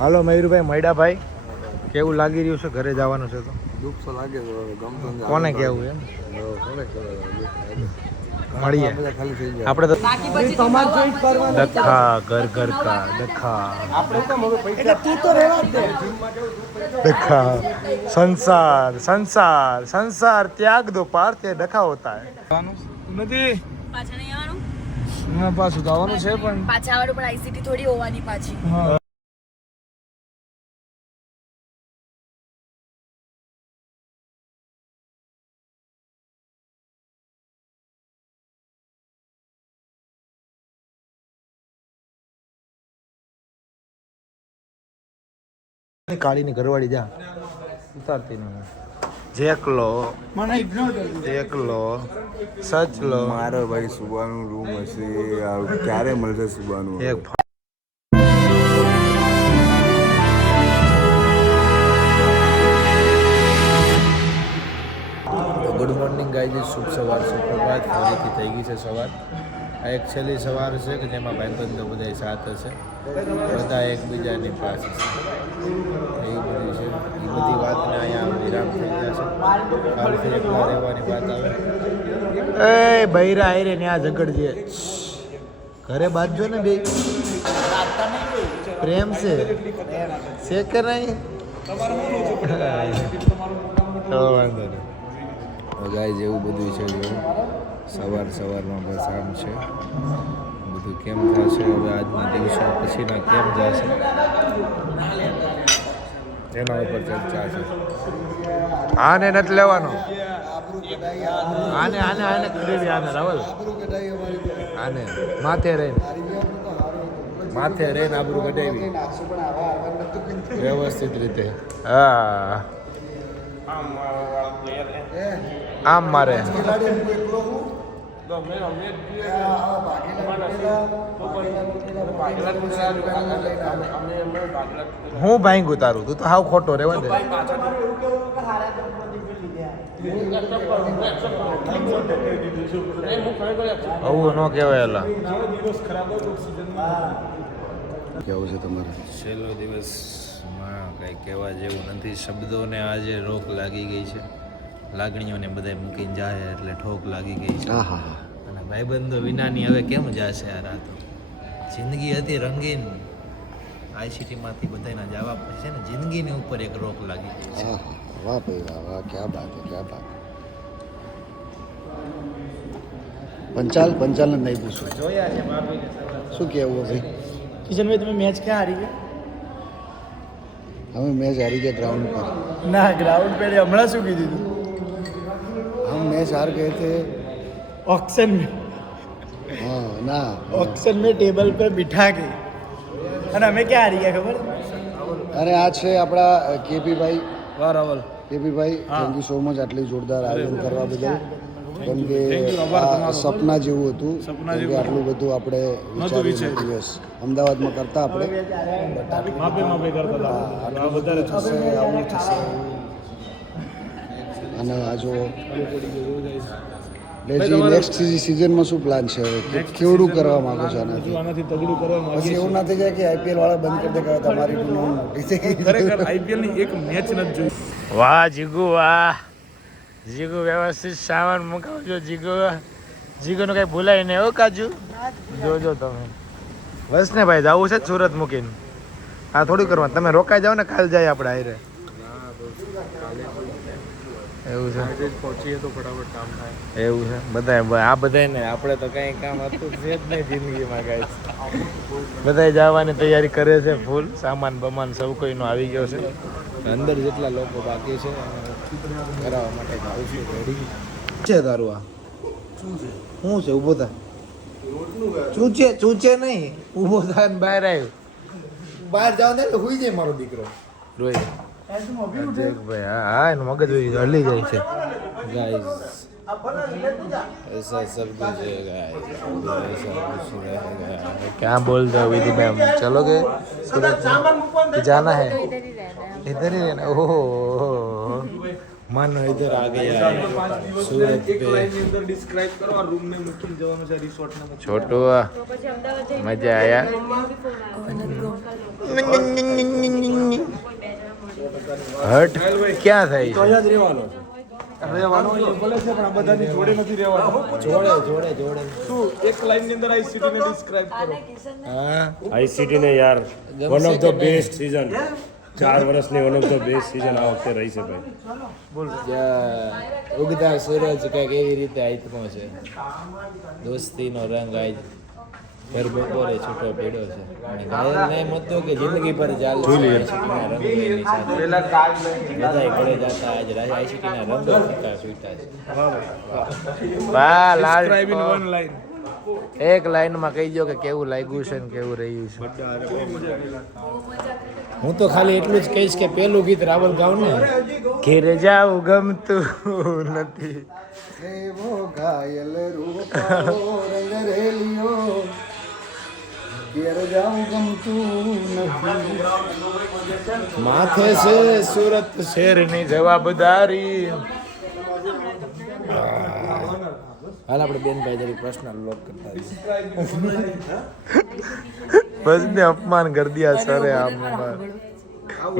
હાલો મયુરભાઈ મૈડાભાઈ, કેવું લાગી રહ્યું છે? ઘરે જવાનું છે તો દુઃખ તો લાગે છે. કોને કેવું એમ મળીએ આપણે તો ડખા ઘર ઘર કા ડખા ડખા સંસાર સંસાર સંસાર ત્યાગ દો પાર તે ડખા હોતા હે. નથી પાછા નહીં આવવાનું. પાછું તો આવવાનું છે પણ પાછા આવવાનું પણ આઈસીટી થોડી હોવાની પાછી. કાળીની ઘરવાળી જા ઉતારતી નહીં. જેકલો એકલો સચલો મારો ભાઈ સુબાનું રૂમ હશે. ક્યારે મળશે સુબાનું? એક ગુડ મોર્નિંગ ગાઈઝ, શુભ સવાર સુપ્રભાત. ફરીથી થઈ ગઈ છે સવાર. આ એક છેલ્લી સવાર છે કે જેમાં ભાઈબંધો બધા સાથ હશે, બધા એકબીજાની પાસે છે. એ બધી છે, એ બધી વાતને અહીંયા વિરામ થઈ જશે. કાલથી એકલા રહેવાની વાત આવે. એ બૈરા આયરે ને આ ઝઘડજે ઘરે બાજજો ને બે પ્રેમ છે કે નહીં? વાંધો નહીં. ગાય જેવું બધું છે. જો સવારમાં બસ આમ છે બધું. કેમ થશે હવે આજના દિવસો પછીના કેમ જશે એના ઉપર ચર્ચા છે. આને નથી લેવાનો. આને આને આને કરી આને રાવલ આને માથે રહીને આબરૂ કઢાવી વ્યવસ્થિત રીતે. હા આમ મારે હું ભાંગું તારું? તું તો હાવ ખોટો રેવા દે. આવું ન કહેવાય. એલા કેવું છે તમારે? છેલ્લો દિવસમાં કંઈ કહેવા જેવું નથી. શબ્દોને આજે રોક લાગી ગઈ છે. લાગણીઓને બધા મૂકીને જાય એટલે ઠોક લાગી ગઈ છે. અને ભાઈબંધો વિનાની હવે કેમ જશે આ રાતો? જિંદગી હતી રંગીન. આઈસીટીમાંથી બધાના જવા પછી છે ને જિંદગીની ઉપર એક રોક લાગી ગઈ છે. વાહ ભાઈ વાહ વાહ, ક્યાં બાત હે, ક્યાં બાત. પંચાલ નહીં પૂછું. જોયા છે માફીને શું કહેવું ભાઈ? કિશનભાઈ તમે મેચ ક્યાં હારી ગયા? અમે મેચ હારી ગયા ગ્રાउंड पर. ના ગ્રાउंड पे હમણાં શું કીધું તું? हम मैच हार गए थे ऑक्शन में. हाँ ना ऑक्शन में टेबल पे बिठा के. અને અમે ક્યાં હારી ગયા ખબર? અરે આ છે આપણા કેપીભાઈ. વાહ રાવલ. કેપીભાઈ થેન્ક યુ સો મચ આટલી જોરદાર આયોજન કરવા બદલ. કેમ કે આ સપના જેવું હતું. કેમ કે આટલું બધું આપણે વિચાર્યું દિવસ અમદાવાદમાં કરતા આપણે આટલું થશે આવું થશે. અને આ જો નેક્સ્ટ સિઝનમાં શું પ્લાન છે? કેવડું કરવા માંગો છો આનાથી? પછી એવું ના થઈ જાય કે આઈપીએલ વાળા બંધ કરી દે કે તમારી ટીમ મોટી થઈ ગઈ. ખરેખર આઈપીએલ ની એક મેચ નથી જોઈ. વાહ જીગુ વાહ. જીગુ વ્યવસ્થિત સામાન મુકાવજો. જીગુનું કઈ ભૂલાય નહીં. હો કાજુ જોજો તમે. બસ ને ભાઈ જવું છે સુરત મૂકીને. હા થોડું કરવાનું. તમે રોકાઈ જાઓ ને કાલ જાય આપણે આયરે. એવું છે. પહોંચીએ તો ફટાફટ કામ થાય. એવું છે. બધા આ બધા ને આપણે તો કઈ કામ હતું છે જ નહીં જિંદગીમાં. કાંઈ બધા જવાની તૈયારી કરે છે ફૂલ. સામાન બમાન સૌ કોઈનો આવી ગયો છે. અંદર જેટલા લોકો બાકી છે કરાવવા માટે આવશે. રેડી છે તારું? આ શું છે? ઊભો થા. ચૂચે નહીં. ઊભો થાય ને બહાર આવ્યો. બહાર જાવ ને હુઈ જાય મારો દીકરો. રોઈ ભાઈ. હા એનું મગજ હલી જાય છે. ગાઈઝ ऐसा सब कुछ है गाइस. क्या बोल रहे हो विधि मैम? चलोगे सूरत में? जाना है? इधर ही रहना. ओह मन इधर आ गया है सूरत पे. ડિસ્ક્રાઇબ કરો આ રૂમ ને મૂકીને જવાનું છે રિસોર્ટ ને. छोटू मजा आया. હટ ક્યાં થાય છે અહીંયા જ રહેવાનો છે રહેવાનો ભલે છે પણ આ બધાની જોડે નથી રહેવાનો જોડે શું એક લાઈન ની અંદર આ સિટીને ડિસ્ક્રાઇબ કરો હા આઈસીટી ને યાર one of the best season 4 વર્ષની one of the best season આ વખતે રહી છે ભાઈ ઉગતા સૂરજ કંઈક એવી રીતે આત્મો છે દોસ્તીનો રંગ આજ ઘર બપોરે છૂટો પડ્યો છે અને ઘાયલને એમ હતું કે જિંદગી પર ચાલશે આઈસીટીના રંગ એની સાથે બધાય ઘરે જતા આજ આઈસીટીના રંગો ફીકા છૂટા છે વાહ લાલ ડિસ્ક્રાઇબ ઇન વન લાઈન એક લાઈનમાં કહી દો કે કેવું લાગ્યું છે ને કેવું રહ્યું છે હું તો ખાલી એટલું જ કહીશ કે પેલું ગીત રાવલ ગાવ ને ઘેરે જાવ ગમતું નથી એવો ઘાયલ રૂપાળો રંગ રેલિયો ઘેર જાઉં ગમતું નથી માથે છે સુરત શેરની જવાબદારી હાલ આપણે બેનભાઈ જરી પર્સનલ લોક કરતા બસ ને અપમાન કરી દિયા સરે આમ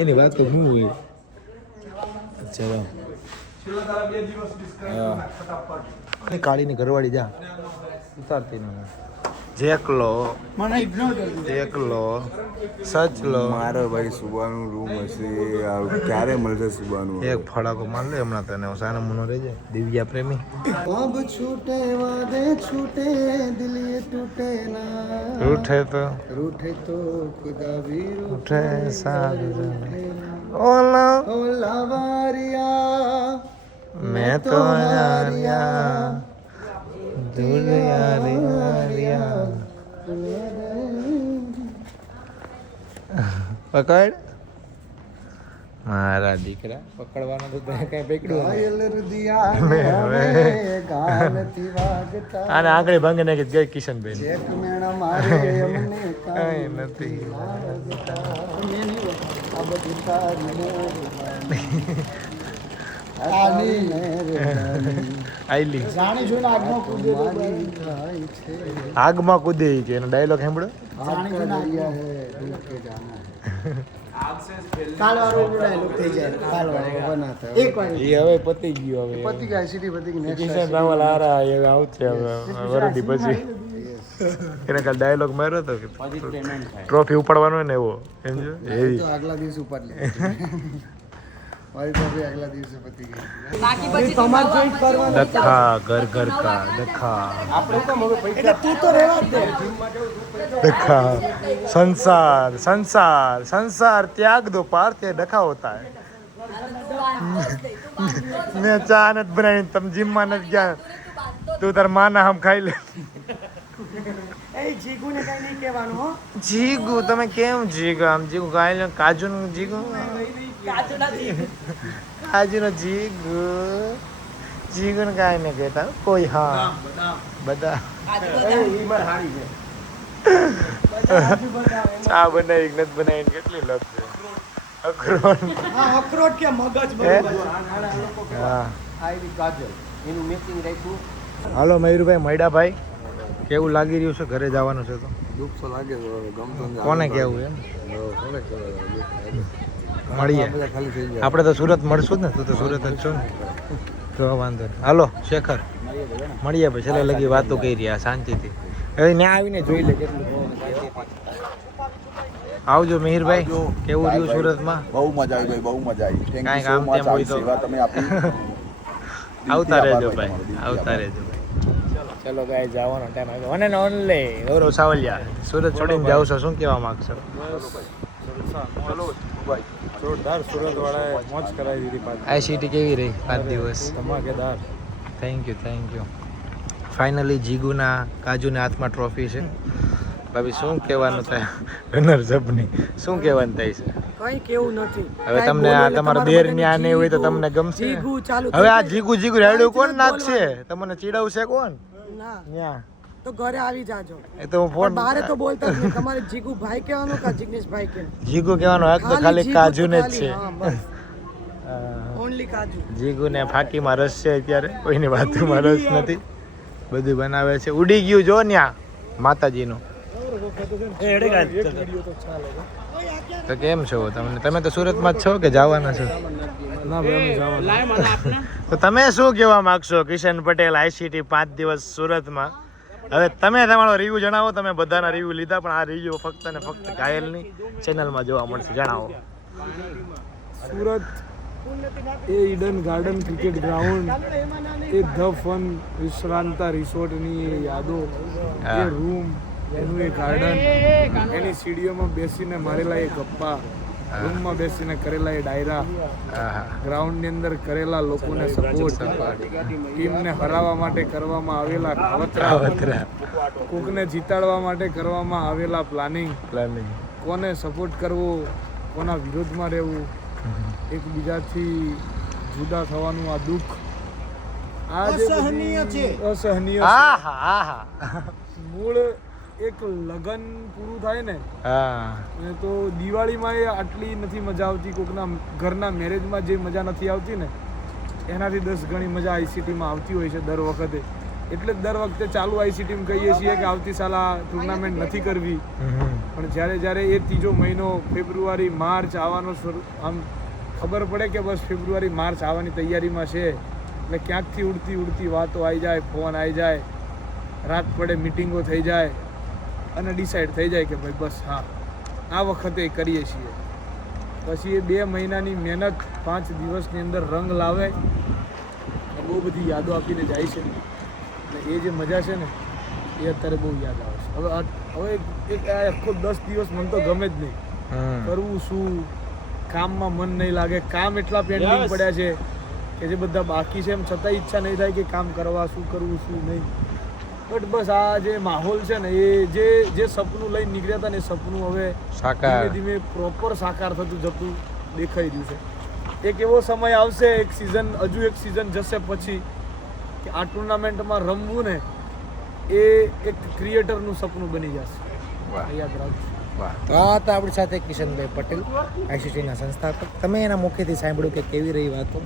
એની વાત તો શું હોય ચલો કાળીની ઘરવાળી જા ઉતારતી ન જેકલો મને ઇગ્નોર કરી એકલો સચલો મારે ભાઈ સુબાનું રૂમ હશે ક્યારે મળશે સુબાનું એક ફડાકો માર લે હમણાં તને સાનો મુનો રહેજે દિવ્યા પ્રેમી अब छूटे वादे छूटे दिल ये टूटे ना રૂઠે તો रूठे तो खुदा भी ઉઠે સારું ઓલા ओ लावारिया मैं तो यारिया दूर यारिया પકડ મારા દીકરા પકડવાનો તો તને કઈ પકડ્યું घायल रुदिया में गाल थी वागता આને આંગળી ભાંગી નાખી ગઈ કિશનબેન एक मेणा मारे हमने કઈ નથી अब दिखा आनी આઈલી જાણી જોઈને આગમાં કૂદે તો भाई छे આગમાં કૂદે કે એનો ડાયલોગ સાંભળો आग का दरिया है डूब के जाना है કાલવાળો ડાયલોગ થઈ જાય કાલવાળો बनाता है એક વાર એ હવે પતી ગયું હવે पति का ICT पति की नेक्स्ट કિશન રાવલ હારા એ આવશે હવે વરદી પછી એને કાલ ડાયલોગ માર્યો હતો કે ટ્રોફી ઉપાડવાનો હોય ને એવો સમજો એવી तो अगला दिवस ऊपर ले हमारी तो अभी अगला दिवस पति की બાકી પછી તમાર જોઈન્ટ કરવાનું દખા ઘર ઘર કા દખા એટલે તું તો રહેવા જ દે दखा संसार संसार संसार त्याग दो पार ते डखा होता है मैं चानत बनाई तम जिम मान गया तू तार माना हम खाई ले એ જીગુને કઈ નહીં કહેવાનું હો जीगू તમે કેમ જીગુ આમ જીગુ ખાઈ લે કાજુ નું જીગુ કાજુ નો જીગુ જીગુ ને કાઈ ને કહેતા કોઈ હા બધા ઈ માર હારી છે ચા બનાવી નથી બનાવીને કેટલી લપ છે અખરોટ હા અખરોટ કે મગજ હે? બધું હા આઈવી કાજલ એનું મેચિંગ રાખ્યું હાલો મયુરભાઈ મૈડાભાઈ કેવું લાગી રહ્યું છે ઘરે જવાનું છે તો દુઃખ તો લાગે છે હવે ગમતો નથી કોને કેવું એમ કોને કહેવાય મળીએ બધા ખાલી થઈ ગયા આપણે તો સુરત મળશું જ ને તું તો સુરત જ છો ને તો વાંધો નહીં હાલો શેખર મળીએ પછી છેલ્લે લગી વાતો કરી રહ્યા શાંતિથી હવે ત્યાં આવીને જોઈ લે કેટલું આવજો મિહિરભાઈ કેવું રહ્યું સુરતમાં બહુ મજા આવી ભાઈ બહુ મજા આવી થેન્ક કાંઈક યુ આમ સો મચ તેમ હોય આ તો. સેવા તમે આપી આવતા રહેજો આભાર ભાઈ તમારો, આવતા રહેજો ભાઈ ચલો ગાય જવાનો ટાઈમ આવ્યો વન એન્ડ ઓનલી ગૌરવ સાવલિયા સુરત છોડીને જાવ છો શું કહેવા માંગશો જોરદાર સુરત વાળાએ મોજ કરાવી દીધી પાછી આઈસીટી કેવી રહી 5 દિવસ ધમાકેદાર થેન્ક યુ ફાઇનલી જીગુના કાજુના હાથમાં ટ્રોફી છે ભાભી શું કહેવાનું થાય રનર્સઅપની શું કહેવાનું થાય છે કઈ કેવું નથી હવે તમને આ તમારા દેર ન્યા નહીં હોય તો તમને ગમશે જીગુ ચાલુ હવે આ જીગુ જીગુ રેડું કોણ નાખશે તમને ચીડવશે કોણ ના ન્યા તો ઘરે આવી જાજો એ તો હું પણ ફોન બહાર તો બોલતા જ નહીં તમારે જીગુ ભાઈ કહેવાનું કે જિગ્નેશ ભાઈ કહેવાનું જીગુ કહેવાનો હક તો ખાલી જીગુ કાજુને જ ખાલી, છે હા, બસ. ઓનલી કાજુ જીગુને ફાકીમાં રસ છે અત્યારે કોઈની વાતમાં રસ નથી બધું બનાવે છે ઉડી ગયું જો ન્યા માતાજીનું તો કેમ છો તમે તો સુરતમાં જ છો કે જવાના છો? તો તમે શું કહેવા માંગશો? કિશન પટેલ ICT 5 દિવસ સુરતમાં. હવે તમે તમારો રિવ્યુ જણાવો. તમે બધાના રિવ્યુ લીધા, પણ આ રિવ્યુ ફક્ત ને ફક્ત ઘાયલની ચેનલમાં જોવા મળશે. જણાવો. સુરત એ ઈડન ગાર્ડન ક્રિકેટ ગ્રાઉન્ડ, એ ધ ફન વિશ્રાંતા રિસોર્ટની યાદો, એ રૂમ, એનું એ ગાર્ડન, એની સીડીઓમાં બેસીને મારેલા એ ગપ્પા, રૂમમાં બેસીને કરેલા એ ડાયરા, ગ્રાઉન્ડની અંદર કરેલા લોકોને સપોર્ટ, ટીમને હરાવવા માટે કરવામાં આવેલા કાવતરા, કોકને જીતાડવા માટે કરવામાં આવેલા પ્લાનિંગ, કોને સપોર્ટ કરવો, કોના વિરોધમાં રહેવું, એકબીજાથી જુદા થવાનું આ દુઃખ, આ જે અસહનીય મૂળ એક લગન પૂરું થાય ને તો દિવાળીમાં એ આટલી નથી મજા આવતી. કોકના ઘરના મેરેજમાં જે મજા નથી આવતી ને એનાથી 10 ગણી મજા ICTમાં આવતી હોય છે દર વખતે. એટલે જ દર વખતે ચાલુ ICTમાં કહીએ છીએ કે આવતી સાલ આ ટુર્નામેન્ટ નથી કરવી, પણ જ્યારે એ ત્રીજો મહિનો ફેબ્રુઆરી માર્ચ આવવાનો આમ ખબર પડે કે બસ ફેબ્રુઆરી માર્ચ આવવાની તૈયારીમાં છે, એટલે ક્યાંકથી ઉડતી વાતો આવી જાય, ફોન આવી જાય, રાત પડે મિટિંગો થઈ જાય અને ડિસાઈડ થઈ જાય કે ભાઈ બસ હા આ વખતે કરીએ છીએ. પછી એ 2 મહિનાની મહેનત 5 દિવસની અંદર રંગ લાવે, બહુ બધી યાદો આપીને જાય છે. અને એ જે મજા છે ને એ અત્યારે બહુ યાદ આવે છે. હવે એક આખો 10 દિવસ મને તો ગમે જ નહીં. કરવું શું? કામમાં મન નહીં લાગે. કામ એટલા પેન્ડિંગ પડ્યા છે કે જે બધા બાકી છે, એમ છતાં ઈચ્છા નહીં થાય કે કામ કરવા, શું કરવું શું નહીં. બટ બસ આ જે માહોલ છે ને એ જે સપનું લઈને નીકળ્યા હતા ને એ સપનું હવે ધીમે ધીમે પ્રોપર સાકાર થતું જતું દેખાઈ રહ્યું છે. એક એવો સમય આવશે, એક સિઝન જશે પછી કે આ ટુર્નામેન્ટમાં રમવું ને એ એક ક્રિએટરનું સપનું બની જશે. યાદ રાખજો. તો આ હતા આપણી સાથે કિશનભાઈ પટેલ, ICTના સંસ્થાપક. તમે એના મુખેથી સાંભળ્યું કે કેવી રહી વાતો,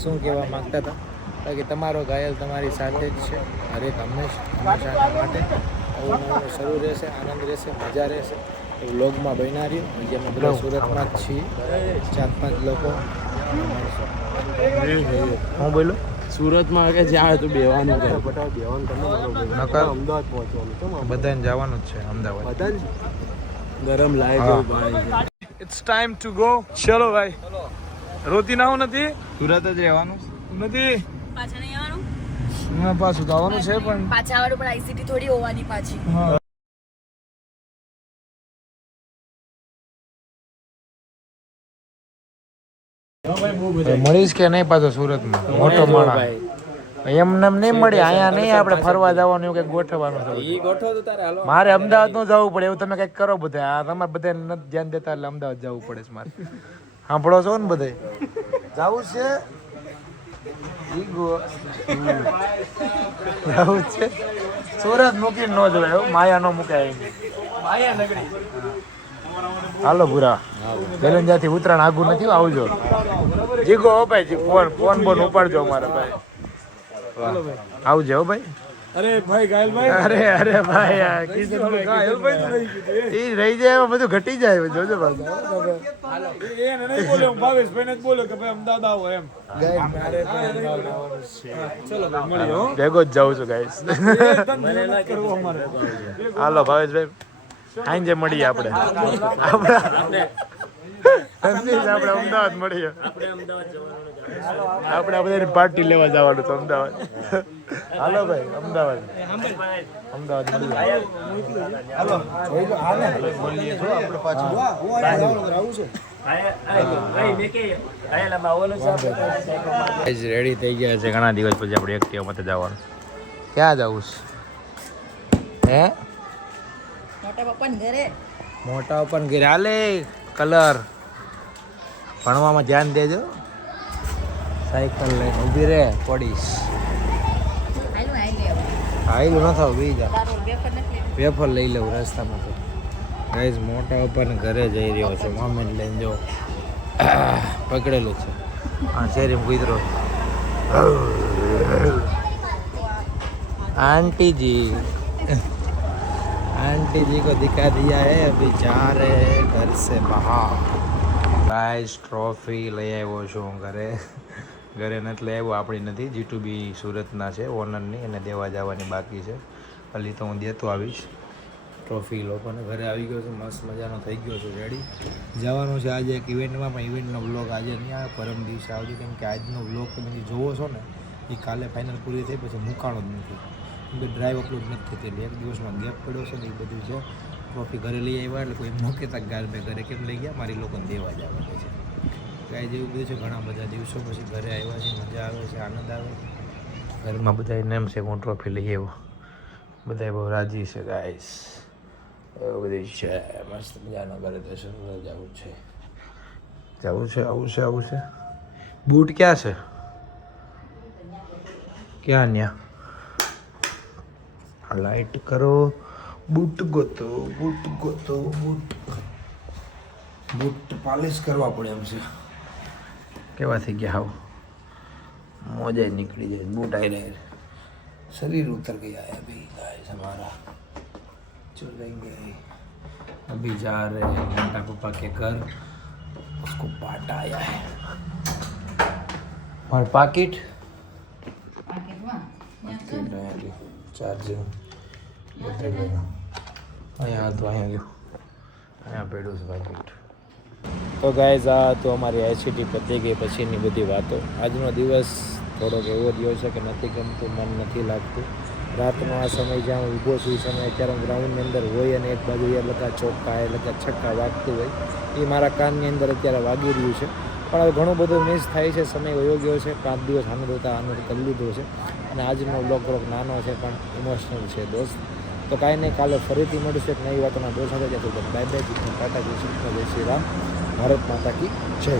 શું કહેવા માંગતા હતા. બાકી તમારો ઘાયલ તમારી સાથે જ છે હરેક હંમેશા માટે. આવું શરૂ રહેશે, આનંદ રહેશે, મજા રહેશે. એ વ્લોગમાં બન્યા રહ્યું. જે અમે બધા સુરતમાં જ છીએ, 4-5 લોકો. હું બોલું સુરતમાં કે જ્યાં તું બેવાનું નકર અમદાવાદ પહોંચવાનું, બધાને જવાનું જ છે અમદાવાદ. ગરમ લાય જેવું પાણી છે. It's time to go. ચલો ભાઈ, રોતી ના હું નથી, સુરત જ રહેવાનું નથી પાછા નહીં આવવાનું. પાછું જવાનું છે પણ પાછા આવવાનું, પણ ICT થોડી હોવાની પાછી. મળીશ કે નહીં પાછો સુરતમાં? મોટો માણસ એમને નહીં મળી. અહીંયા નહીં, આપણે ફરવા જવાનું એવું કંઈક ગોઠવવાનું છે. મારે અમદાવાદ નું જવું પડે એવું તમે કંઈક કરો બધા. આ તમારે બધા નથી ધ્યાન દેતા એટલે અમદાવાદ જવું પડે છે મારે. સાંભળો છો ને બધા? જવું છે જવું છે. સુરત મૂકીને ન જવાય, માયા ન મુકાય. હાલો ભૂરા બેલંજાથી ઉતરાણ આગું નથી, આવજો. જીગો હો ભાઈ, ફોન ઉપાડજો અમારા ભાઈ. આવજો હો ભાઈ. અરે ભાઈ ઘાયલભાઈ, અરે ભાઈ યાર, ઈ રહી જાય બધું ઘટી જાય. જોજો પાછું એને નહીં બોલ્યો, ભાવેશભાઈ ને જ બોલ્યો કે ભાઈ અમદાવાદ આવો એમ. ચલો મળીએ હો. ભેગો જ જાઉં છું ગાઈસ. હાલો ભાવેશભાઈ, સાંજે મળીએ આપણે અમદાવાદ મળીએ. આપણે આ બધાની પાર્ટી લેવા જવાનું છે અમદાવાદ. હાલો ભાઈ, અમદાવાદ રેડી થઈ ગયા છે. ઘણા દિવસ પછી આપણે એક્ટિવા માટે જવાનું. ક્યાં જવું છે? હે મોટા પપ્પાને ઘરે હાલે. કલર ભણવામાં ધ્યાન દેજો. સાયકલ લઈને ઊભી રહે, પડીશ. હાઈલું ન થાવ, બી જા. વેફર લઈ લઉં રસ્તામાં. તો ગાઈઝ મોટા પપ્પાને ઘરે જઈ રહ્યો છે. મામીને લઈને જો પકડેલું છે. હા, શેરીમાં કૂતરો. આંટીજી आंटी जी को दिखा दिया है अभी जा रहे हैं घर से બહાર ગાઈસ ટ્રોફી લઈ આવ્યો છું ઘરે નથી લઈ આવ્યો, આપણી નથી, G2B સુરતના છે ઓનરની, અને દેવા જવાની બાકી છે. ખાલી તો હું દેતો આવીશ. ટ્રોફી લોકોને ઘરે આવી ગયો છે, મસ્ત મજાનો થઈ ગયો છે રેડી. જવાનું છે આજે એક ઇવેન્ટમાં, પણ ઇવેન્ટનો બ્લોગ આજે નહીં આવે, પરમ દિવસે આવજો, કેમ કે આજનો બ્લોગ તમે જે જોવો છો ને એ કાલે ફાઇનલ પૂરી થઈ પછી મૂકાણો જ નથી, કેમ કે ડ્રાઈવ અપલોડ નથી થતી, એટલે એક દિવસનો ગેપ પડ્યો છે ને એ બધું છે. ટ્રોફી ઘરે લઈ આવ્યા એટલે કોઈ એમ ન કહેતા ગાર મેં ઘરે કેમ લઈ ગયા, મારી લોકોને દેવા જ આવે છે. કાંઈ જેવું બધું છે, ઘણા બધા દિવસો પછી ઘરે આવ્યા છે, મજા આવે છે, આનંદ આવે. ઘરમાં બધા એમ છે હું ટ્રોફી લઈ આવ્યો, બધા બહુ રાજી છે ગાઈસ. એવું બધું છે, મસ્ત મજાનો ઘરે દર્શન કરવા જવું છે. આવું છે. બૂટ ક્યાં છે? ક્યાં ન્યા લાઈટ કરો, બૂટ ગોતો. બૂટ પાલિશ કરવા પડે એમ છે. કેવા થઈ ગયા હાવ, મોજા નીકળી જાય, બૂટ આવી રહે, शरीर उतर गया है अभी गाइस हमारा. चलेंगे अभी जा रहे हैं मोटा पापा के घर, उसको बांटा आया है. और पाकिट चार्जिंग અહીંયા પડ્યું છે પાકીટ. તો ગાઈઝ આ તો અમારી આઈસીટી પતી ગઈ પછીની બધી વાતો. આજનો દિવસ થોડોક એવો રહ્યો છે કે નથી ગમતું, મન નથી લાગતું. રાતનો આ સમય જ્યાં હું ઊભો છું એ સમય અત્યારે હું ગ્રાઉન્ડની અંદર હોય અને એક બાજુ એ લગા ચોક્કા એ લગા છક્કા વાગતું હોય એ મારા કાનની અંદર અત્યારે વાગી રહ્યું છે. પણ હવે ઘણું બધું મિસ થાય છે, સમય વયો ગયો છે, 5 દિવસ આનંદ કરી લીધો છે. અને આજનો બ્લોગ થોડોક નાનો છે પણ ઇમોશનલ છે દોસ્ત. તો કાંઈ નહીં, કાલે ફરીથી મળીશું એક નવી વાતોના દોસ્ત સાથે. બાય બાય, ટાટા, જય શ્રી રામ, ભારત માતા કી જય.